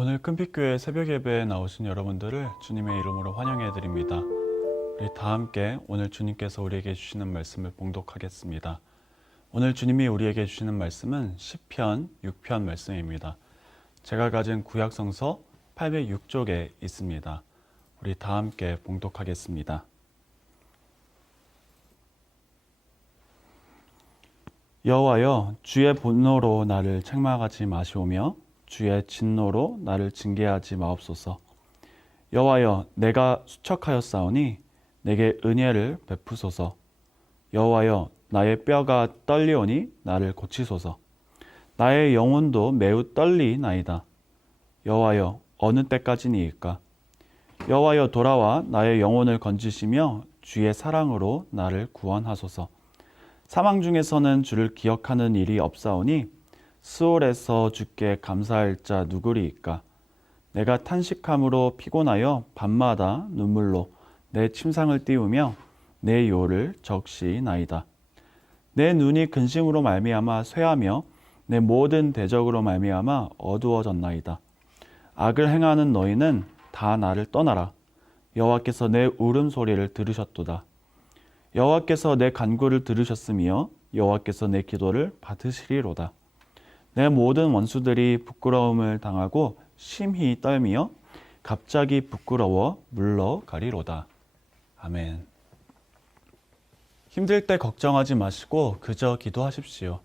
오늘 큰빛교회 새벽 예배에 나오신 여러분들을 주님의 이름으로 환영해 드립니다. 우리 다 함께 오늘 주님께서 우리에게 주시는 말씀을 봉독하겠습니다. 오늘 주님이 우리에게 주시는 말씀은 시편 6편 말씀입니다. 제가 가진 구약성서 806쪽에 있습니다. 우리 다 함께 봉독하겠습니다. 여호와여, 주의 분노로 나를 책망하지 마시오며 주의 진노로 나를 징계하지 마옵소서. 여호와여, 내가 수척하였사오니 내게 은혜를 베푸소서. 여호와여, 나의 뼈가 떨리오니 나를 고치소서. 나의 영혼도 매우 떨리나이다. 여호와여, 어느 때까지니이까? 여호와여, 돌아와 나의 영혼을 건지시며 주의 사랑으로 나를 구원하소서. 사망 중에서는 주를 기억하는 일이 없사오니 스올에서 주께 감사할 자 누구리이까? 내가 탄식함으로 피곤하여 밤마다 눈물로 내 침상을 띄우며 내 요를 적시나이다. 내 눈이 근심으로 말미암아 쇠하며 내 모든 대적으로 말미암아 어두워졌나이다. 악을 행하는 너희는 다 나를 떠나라. 여호와께서 내 울음소리를 들으셨도다. 여호와께서 내 간구를 들으셨으며 여호와께서 내 기도를 받으시리로다. 내 모든 원수들이 부끄러움을 당하고 심히 떨미어 갑자기 부끄러워 물러가리로다. 아멘. 힘들 때 걱정하지 마시고 그저 기도하십시오.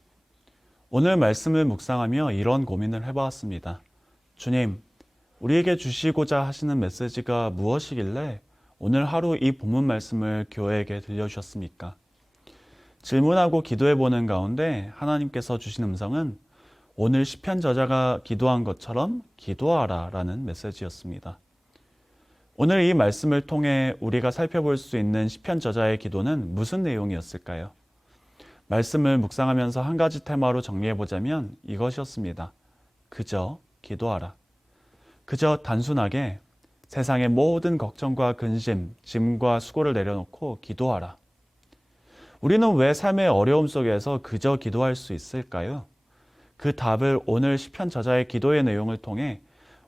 오늘 말씀을 묵상하며 이런 고민을 해보았습니다. 주님, 우리에게 주시고자 하시는 메시지가 무엇이길래 오늘 하루 이 본문 말씀을 교회에게 들려주셨습니까? 질문하고 기도해보는 가운데 하나님께서 주신 음성은 오늘 시편 저자가 기도한 것처럼 기도하라 라는 메시지였습니다. 오늘 이 말씀을 통해 우리가 살펴볼 수 있는 시편 저자의 기도는 무슨 내용이었을까요? 말씀을 묵상하면서 한 가지 테마로 정리해보자면 이것이었습니다. 그저 기도하라. 그저 단순하게 세상의 모든 걱정과 근심, 짐과 수고를 내려놓고 기도하라. 우리는 왜 삶의 어려움 속에서 그저 기도할 수 있을까요? 그 답을 오늘 시편 저자의 기도의 내용을 통해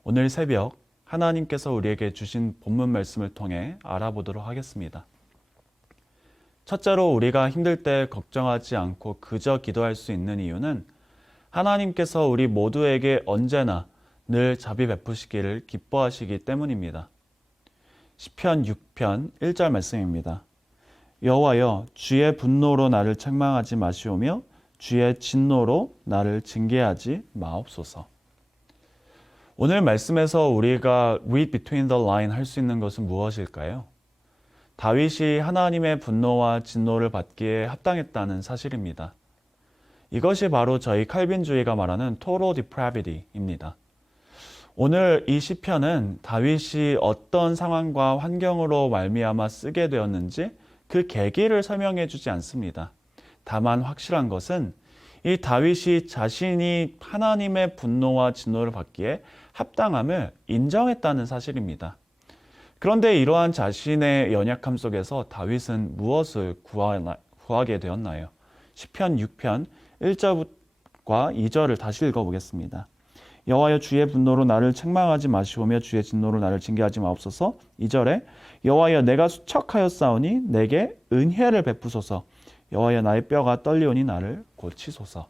오늘 새벽 하나님께서 우리에게 주신 본문 말씀을 통해 알아보도록 하겠습니다. 첫째로 우리가 힘들 때 걱정하지 않고 그저 기도할 수 있는 이유는 하나님께서 우리 모두에게 언제나 늘 자비 베푸시기를 기뻐하시기 때문입니다. 시편 6편 1절 말씀입니다. 여호와여, 주의 분노로 나를 책망하지 마시오며 주의 진노로 나를 징계하지 마옵소서. 오늘 말씀에서 우리가 read between the line 할 수 있는 것은 무엇일까요? 다윗이 하나님의 분노와 진노를 받기에 합당했다는 사실입니다. 이것이 바로 저희 칼빈주의가 말하는 total depravity입니다. 오늘 이 시편은 다윗이 어떤 상황과 환경으로 말미암아 쓰게 되었는지 그 계기를 설명해 주지 않습니다. 다만 확실한 것은 이 다윗이 자신이 하나님의 분노와 진노를 받기에 합당함을 인정했다는 사실입니다. 그런데 이러한 자신의 연약함 속에서 다윗은 무엇을 구하게 되었나요? 시편 6편 1절과 2절을 다시 읽어보겠습니다. 여호와여, 주의 분노로 나를 책망하지 마시오며 주의 진노로 나를 징계하지 마옵소서. 2절에 여호와여, 내가 수척하였사오니 내게 은혜를 베푸소서. 여호와여, 나의 뼈가 떨리오니 나를 고치소서.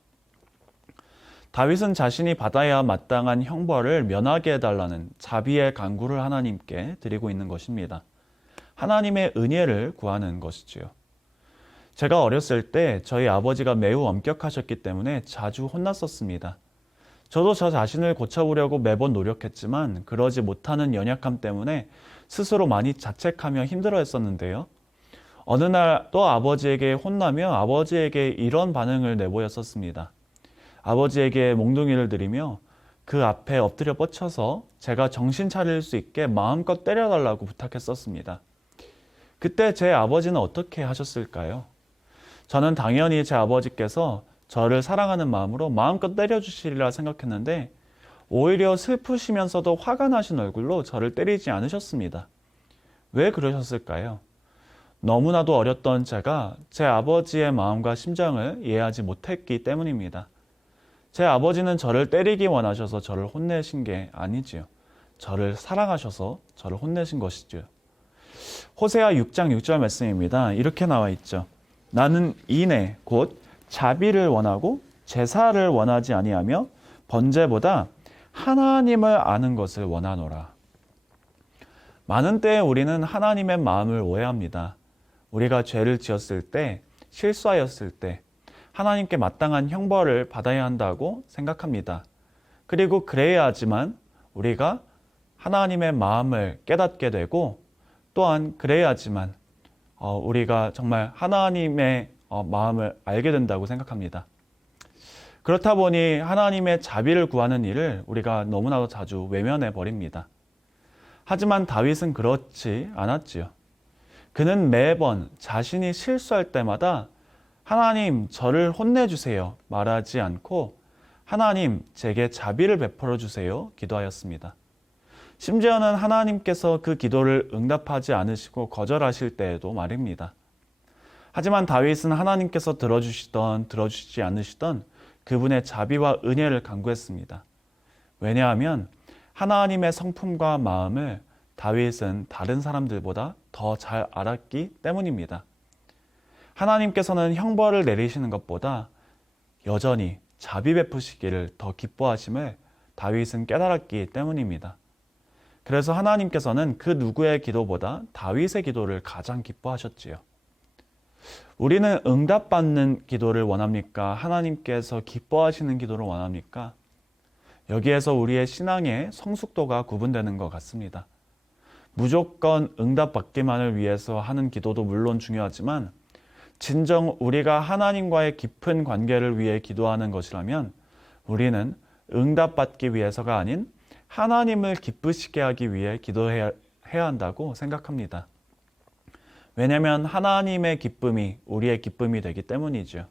다윗은 자신이 받아야 마땅한 형벌을 면하게 해달라는 자비의 간구를 하나님께 드리고 있는 것입니다. 하나님의 은혜를 구하는 것이지요. 제가 어렸을 때 저희 아버지가 매우 엄격하셨기 때문에 자주 혼났었습니다. 저도 저 자신을 고쳐보려고 매번 노력했지만 그러지 못하는 연약함 때문에 스스로 많이 자책하며 힘들어했었는데요. 어느 날 또 아버지에게 혼나며 아버지에게 이런 반응을 내보였었습니다. 아버지에게 몽둥이를 들이며 그 앞에 엎드려 뻗쳐서 제가 정신 차릴 수 있게 마음껏 때려달라고 부탁했었습니다. 그때 제 아버지는 어떻게 하셨을까요? 저는 당연히 제 아버지께서 저를 사랑하는 마음으로 마음껏 때려주시리라 생각했는데 오히려 슬프시면서도 화가 나신 얼굴로 저를 때리지 않으셨습니다. 왜 그러셨을까요? 너무나도 어렸던 제가 제 아버지의 마음과 심정을 이해하지 못했기 때문입니다. 제 아버지는 저를 때리기 원하셔서 저를 혼내신 게 아니지요. 저를 사랑하셔서 저를 혼내신 것이지요. 호세아 6장 6절 말씀입니다. 이렇게 나와 있죠. 나는 인애 곧 자비를 원하고 제사를 원하지 아니하며 번제보다 하나님을 아는 것을 원하노라. 많은 때에 우리는 하나님의 마음을 오해합니다. 우리가 죄를 지었을 때, 실수하였을 때 하나님께 마땅한 형벌을 받아야 한다고 생각합니다. 그리고 그래야 하지만 우리가 하나님의 마음을 깨닫게 되고 또한 그래야지만 우리가 정말 하나님의 마음을 알게 된다고 생각합니다. 그렇다 보니 하나님의 자비를 구하는 일을 우리가 너무나도 자주 외면해 버립니다. 하지만 다윗은 그렇지 않았지요. 그는 매번 자신이 실수할 때마다 하나님 저를 혼내주세요 말하지 않고 하나님 제게 자비를 베풀어 주세요 기도하였습니다. 심지어는 하나님께서 그 기도를 응답하지 않으시고 거절하실 때에도 말입니다. 하지만 다윗은 하나님께서 들어주시던 들어주시지 않으시던 그분의 자비와 은혜를 간구했습니다. 왜냐하면 하나님의 성품과 마음을 다윗은 다른 사람들보다 더 잘 알았기 때문입니다. 하나님께서는 형벌을 내리시는 것보다 여전히 자비 베푸시기를 더 기뻐하심을 다윗은 깨달았기 때문입니다. 그래서 하나님께서는 그 누구의 기도보다 다윗의 기도를 가장 기뻐하셨지요. 우리는 응답받는 기도를 원합니까? 하나님께서 기뻐하시는 기도를 원합니까? 여기에서 우리의 신앙의 성숙도가 구분되는 것 같습니다. 무조건 응답받기만을 위해서 하는 기도도 물론 중요하지만 진정 우리가 하나님과의 깊은 관계를 위해 기도하는 것이라면 우리는 응답받기 위해서가 아닌 하나님을 기쁘시게 하기 위해 기도해야 한다고 생각합니다. 왜냐하면 하나님의 기쁨이 우리의 기쁨이 되기 때문이죠.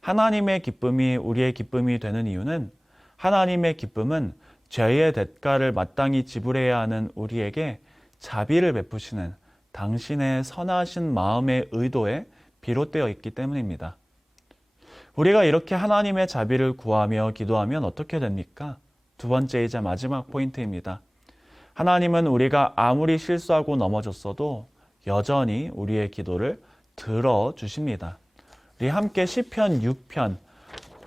하나님의 기쁨이 우리의 기쁨이 되는 이유는 하나님의 기쁨은 죄의 대가를 마땅히 지불해야 하는 우리에게 자비를 베푸시는 당신의 선하신 마음의 의도에 비롯되어 있기 때문입니다. 우리가 이렇게 하나님의 자비를 구하며 기도하면 어떻게 됩니까? 두 번째이자 마지막 포인트입니다. 하나님은 우리가 아무리 실수하고 넘어졌어도 여전히 우리의 기도를 들어주십니다. 우리 함께 시편 6편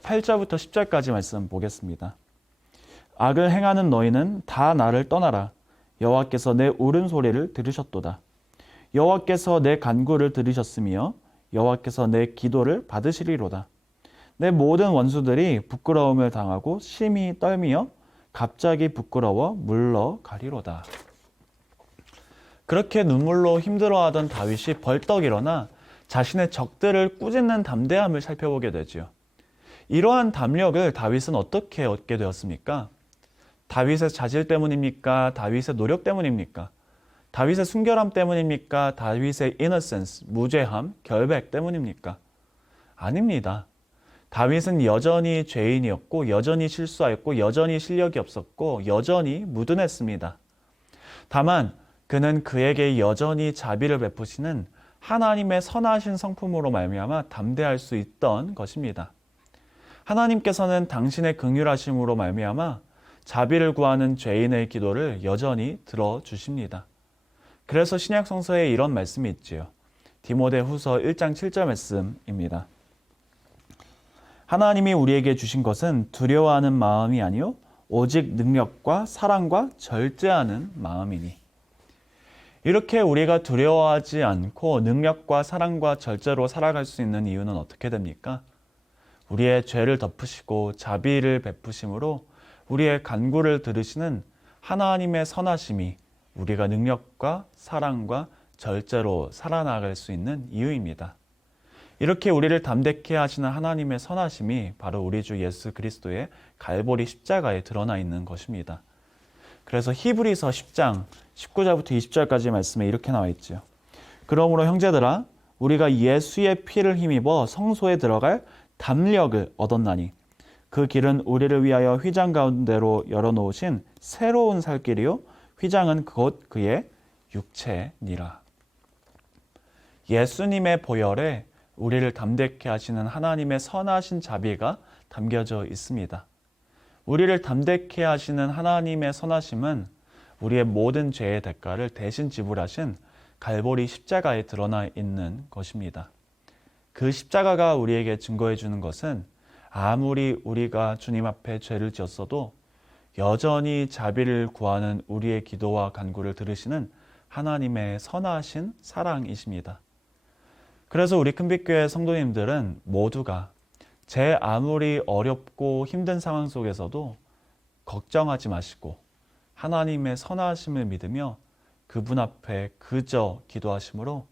8절부터 10절까지 말씀 보겠습니다. 악을 행하는 너희는 다 나를 떠나라. 여호와께서 내 울음 소리를 들으셨도다. 여호와께서 내 간구를 들으셨으며 여호와께서 내 기도를 받으시리로다. 내 모든 원수들이 부끄러움을 당하고 심히 떨미어 갑자기 부끄러워 물러가리로다. 그렇게 눈물로 힘들어하던 다윗이 벌떡 일어나 자신의 적들을 꾸짖는 담대함을 살펴보게 되지요. 이러한 담력을 다윗은 어떻게 얻게 되었습니까? 다윗의 자질 때문입니까? 다윗의 노력 때문입니까? 다윗의 순결함 때문입니까? 다윗의 innocence, 무죄함, 결백 때문입니까? 아닙니다. 다윗은 여전히 죄인이었고 여전히 실수하였고 여전히 실력이 없었고 여전히 무든했습니다. 다만 그는 그에게 여전히 자비를 베푸시는 하나님의 선하신 성품으로 말미암아 담대할 수 있던 것입니다. 하나님께서는 당신의 긍휼하심으로 말미암아 자비를 구하는 죄인의 기도를 여전히 들어주십니다. 그래서 신약 성서에 이런 말씀이 있지요. 디모데후서 1장 7절 말씀입니다. 하나님이 우리에게 주신 것은 두려워하는 마음이 아니요 오직 능력과 사랑과 절제하는 마음이니. 이렇게 우리가 두려워하지 않고 능력과 사랑과 절제로 살아갈 수 있는 이유는 어떻게 됩니까? 우리의 죄를 덮으시고 자비를 베푸심으로 우리의 간구를 들으시는 하나님의 선하심이 우리가 능력과 사랑과 절제로 살아나갈 수 있는 이유입니다. 이렇게 우리를 담대케 하시는 하나님의 선하심이 바로 우리 주 예수 그리스도의 갈보리 십자가에 드러나 있는 것입니다. 그래서 히브리서 10장 19절부터 20절까지 말씀에 이렇게 나와 있죠. 그러므로 형제들아 우리가 예수의 피를 힘입어 성소에 들어갈 담력을 얻었나니 그 길은 우리를 위하여 휘장 가운데로 열어놓으신 새로운 살길이요 휘장은 곧 그의 육체니라. 예수님의 보혈에 우리를 담대케 하시는 하나님의 선하신 자비가 담겨져 있습니다. 우리를 담대케 하시는 하나님의 선하심은 우리의 모든 죄의 대가를 대신 지불하신 갈보리 십자가에 드러나 있는 것입니다. 그 십자가가 우리에게 증거해 주는 것은 아무리 우리가 주님 앞에 죄를 지었어도 여전히 자비를 구하는 우리의 기도와 간구를 들으시는 하나님의 선하신 사랑이십니다. 그래서 우리 큰빛교회 성도님들은 모두가 제 아무리 어렵고 힘든 상황 속에서도 걱정하지 마시고 하나님의 선하심을 믿으며 그분 앞에 그저 기도하심으로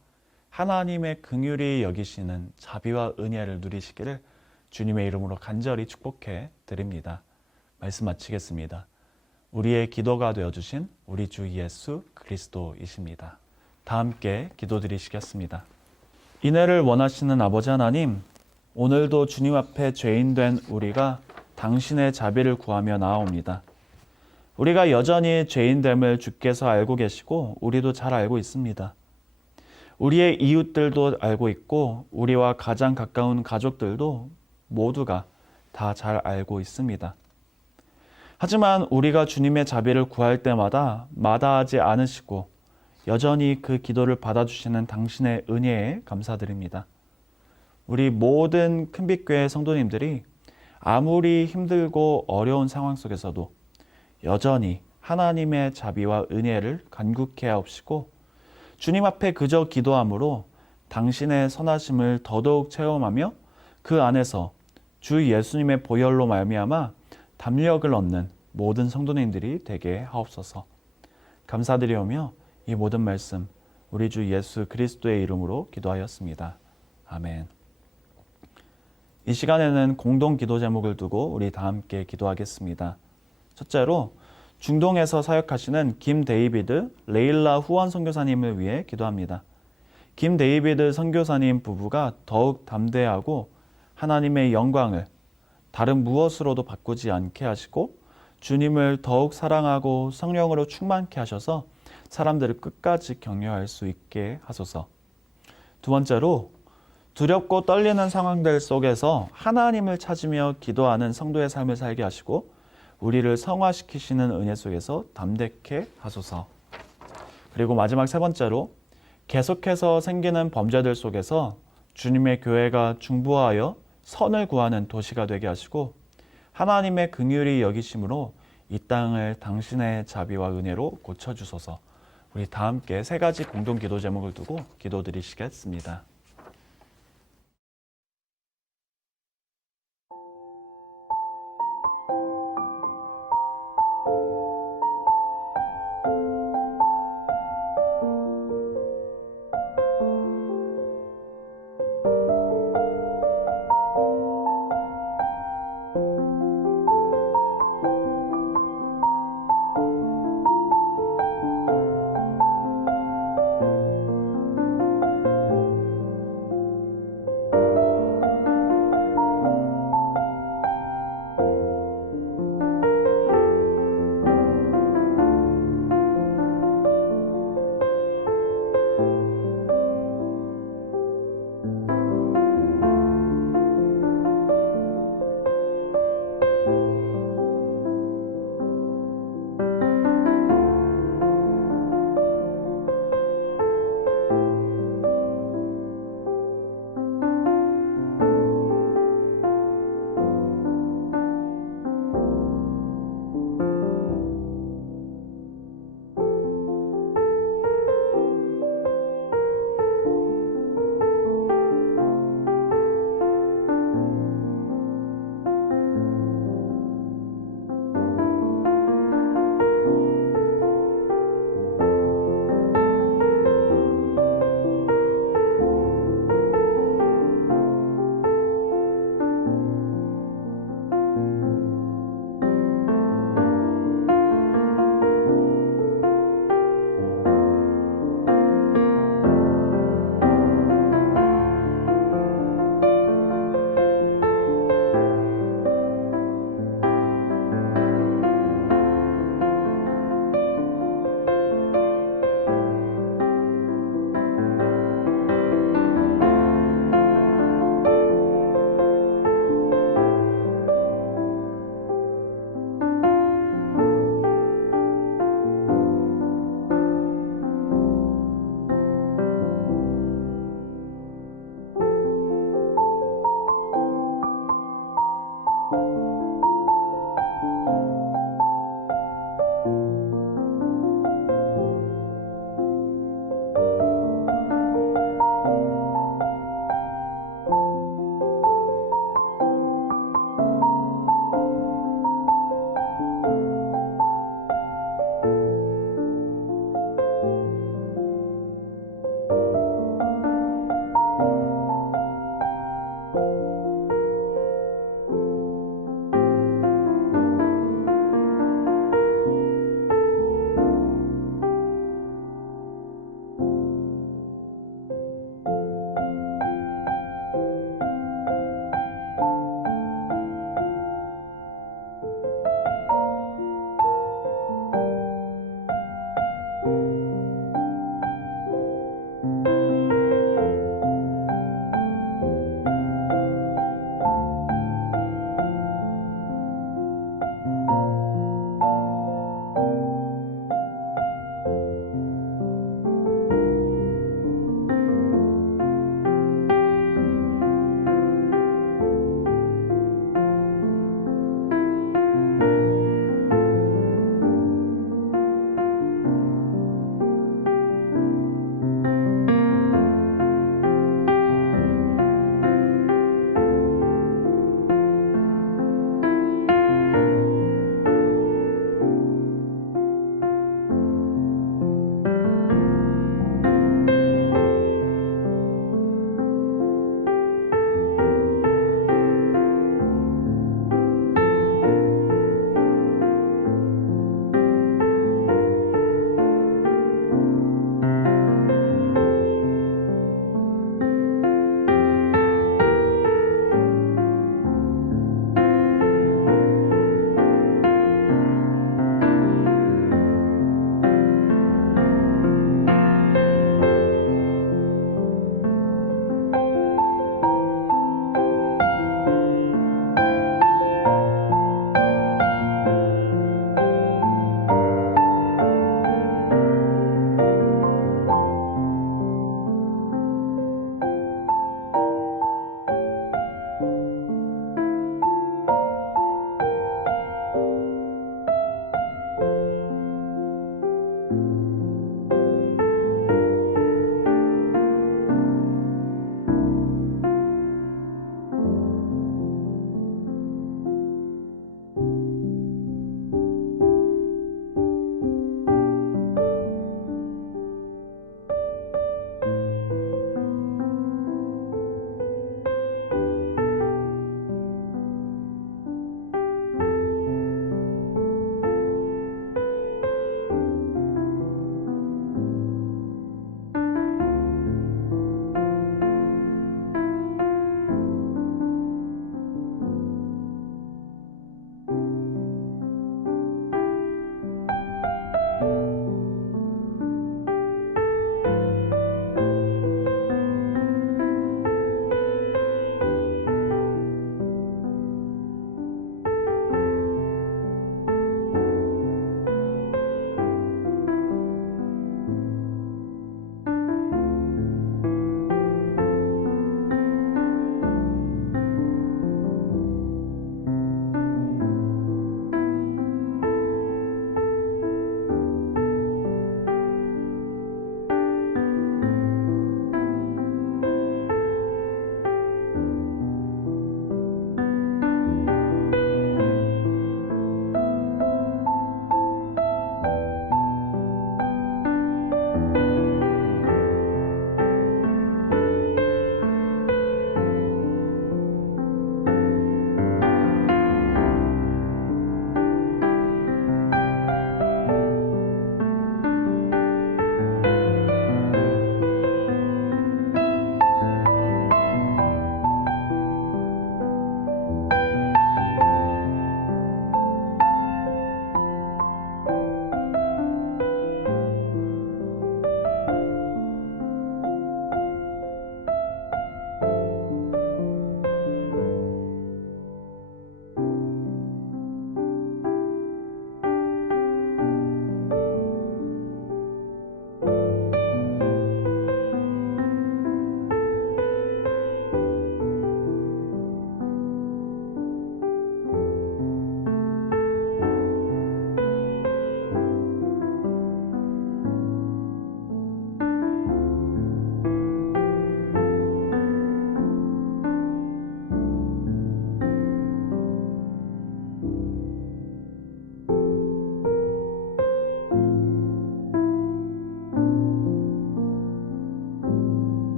하나님의 긍휼히 여기시는 자비와 은혜를 누리시기를 주님의 이름으로 간절히 축복해 드립니다. 말씀 마치겠습니다. 우리의 기도가 되어주신 우리 주 예수 그리스도이십니다. 다 함께 기도드리시겠습니다. 인애를 원하시는 아버지 하나님, 오늘도 주님 앞에 죄인된 우리가 당신의 자비를 구하며 나아옵니다. 우리가 여전히 죄인됨을 주께서 알고 계시고 우리도 잘 알고 있습니다. 우리의 이웃들도 알고 있고 우리와 가장 가까운 가족들도 모두가 다 잘 알고 있습니다. 하지만 우리가 주님의 자비를 구할 때마다 마다하지 않으시고 여전히 그 기도를 받아주시는 당신의 은혜에 감사드립니다. 우리 모든 큰빛교회 성도님들이 아무리 힘들고 어려운 상황 속에서도 여전히 하나님의 자비와 은혜를 간구케 하옵시고 주님 앞에 그저 기도함으로 당신의 선하심을 더더욱 체험하며 그 안에서 주 예수님의 보혈로 말미암아 담력을 얻는 모든 성도님들이 되게 하옵소서. 감사드리오며 이 모든 말씀 우리 주 예수 그리스도의 이름으로 기도하였습니다. 아멘. 이 시간에는 공동 기도 제목을 두고 우리 다 함께 기도하겠습니다. 첫째로 중동에서 사역하시는 김데이비드, 레일라 후원 선교사님을 위해 기도합니다. 김데이비드 선교사님 부부가 더욱 담대하고 하나님의 영광을 다른 무엇으로도 바꾸지 않게 하시고 주님을 더욱 사랑하고 성령으로 충만케 하셔서 사람들을 끝까지 격려할 수 있게 하소서. 두 번째로 두렵고 떨리는 상황들 속에서 하나님을 찾으며 기도하는 성도의 삶을 살게 하시고 우리를 성화시키시는 은혜 속에서 담대케 하소서. 그리고 마지막 세 번째로 계속해서 생기는 범죄들 속에서 주님의 교회가 중보하여 선을 구하는 도시가 되게 하시고 하나님의 긍휼히 여기심으로 이 땅을 당신의 자비와 은혜로 고쳐주소서. 우리 다 함께 세 가지 공동 기도 제목을 두고 기도드리시겠습니다.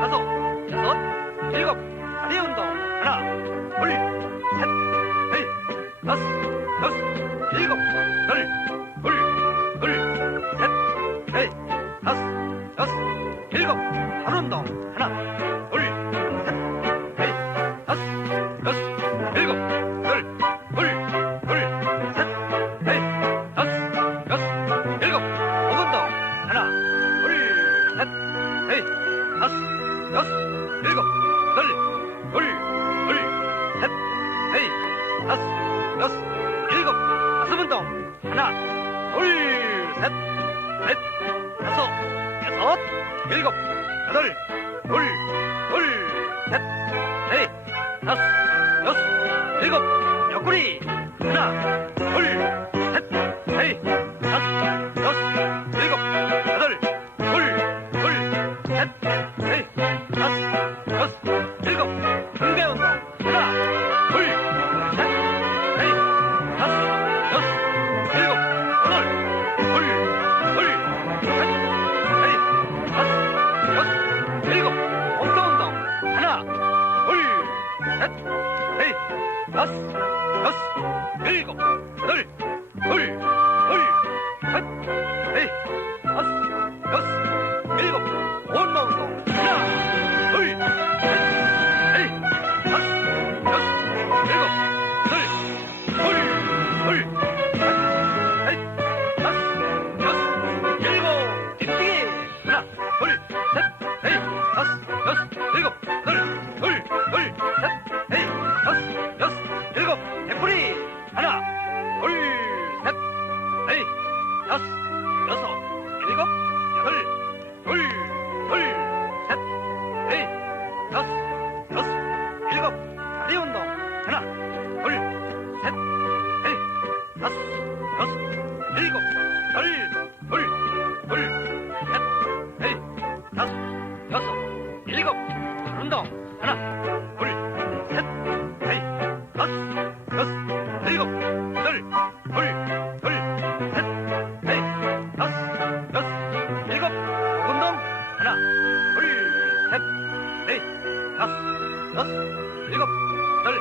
다섯, 여섯, 일곱. 다리 운동. 하나, 둘, 셋, 넷, 다섯, 여섯, 일곱, 여덟, 둘, 셋, 넷, 다섯, 여섯, 일곱. 발 운동. 하나, 둘, 셋, 넷, 다섯, 여섯, 일곱, 여덟, 셋, 넷, 다섯, 여섯, 일곱. 목 운동. 하나, 둘, 셋, 넷, 다섯, 여섯, 일곱, 여덟, 셋, 넷, 다섯, 여섯, 일곱. 가슴 운동. 하나, 둘, 셋, 넷, 다섯, 여섯, 일곱, 여덟, 셋, 넷, 다섯, 여섯, 일곱. 옆구리. 하나, 둘, 셋, 넷, 다섯, 여섯, 일곱, 여덟, 셋, 넷, 다섯, 여섯, 일곱. 등배 운동. 하나, 둘, 셋, 넷, 다섯, 여섯, 일곱, 여덟, 셋, 넷, 다섯, 여섯, 일곱. 엉덩 운동. 하나, 둘, 셋, 넷, 다섯, 여섯, 일곱, 여덟, 셋, 넷, 다섯, 여섯, 일곱. 온몸 운동. 하나, 둘, 셋, 넷, 다섯, 여섯, 일곱, 여덟, 셋, 넷, 다섯, 여섯, 일곱. 뒤뛰기. 하나, 둘, 셋, 넷, 다섯, 여섯, 일곱, 여덟, 셋, 넷, 다섯, 여섯, 일곱. 옆구리. 하나, 둘, 셋, 넷, 다섯, 여섯, 일곱, 여덟, 셋, 넷, 다섯, 여섯, 일곱. 다리 운동. 하나, 둘, 셋, 넷, 다섯, 여섯, 일곱, 셋, 넷, 다섯, 여섯, 일곱. 발 운동. 하나, 둘, 셋, 넷, 다섯, 여섯, 일곱, 여덟, 셋, 넷, 다섯, 여섯, 일곱. 목 운동. 하나, 둘, 셋, 넷, 다섯, 여섯, 일곱, 여덟,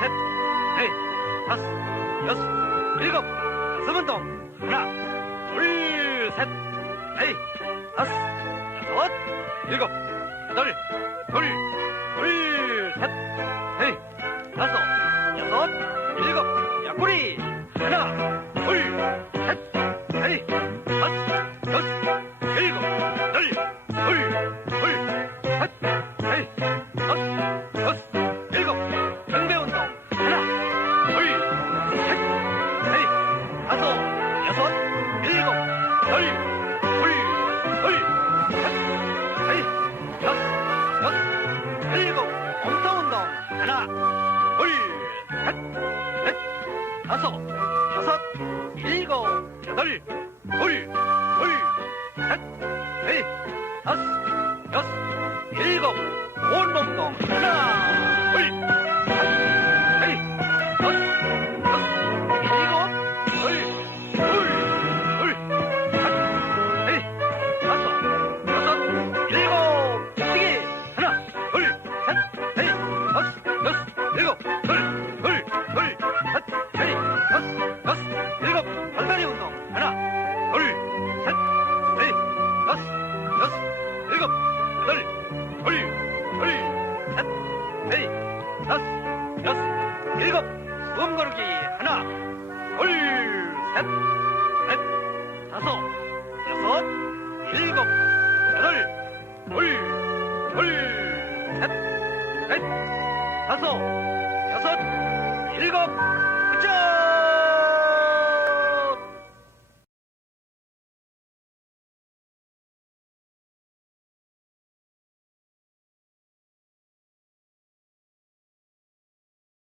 셋, 넷, 다섯, 여섯, 일곱. 가슴 운동. 하나, 둘, 셋, 넷, 다섯, 여섯, 일곱, 여덟, 셋, 넷, 다섯, 여섯, 일곱. 옆구리. 하나, 둘, 셋, 넷, 다섯, 여섯, 일곱, 여덟, 셋, 넷, 다섯, 여섯, 일곱. 등배 운동. 하나, 둘, 셋, 넷, 다섯, 여섯, 일곱, 여덟, 셋, 넷, 다섯, 여섯, 일곱. 엉덩 운동. 하나, 둘, 셋, 넷, 다섯, 여섯, 일곱, 여덟, 셋, 넷, 다섯, 여섯, 일곱. 온몸 운동. 하나, 둘, 셋, 넷, 다섯, 여섯, 일곱, 셋, 넷, 다섯, 여섯, 일곱. 뛰기. 하나, 둘, 셋, 넷, 다섯, 여섯, 일곱, 셋, 넷, 다섯, 여섯, 일곱. 발다리 운동. 하나, 둘, 셋, 넷, 다섯, 여섯, 일곱, 여덟, 셋, 넷, 다섯, 여섯, 일곱. 숨 고르기. 하나, 둘, 셋, 넷, 다섯, 여섯, 일곱, 여덟, 셋, 넷, 다섯, 여섯, 일곱.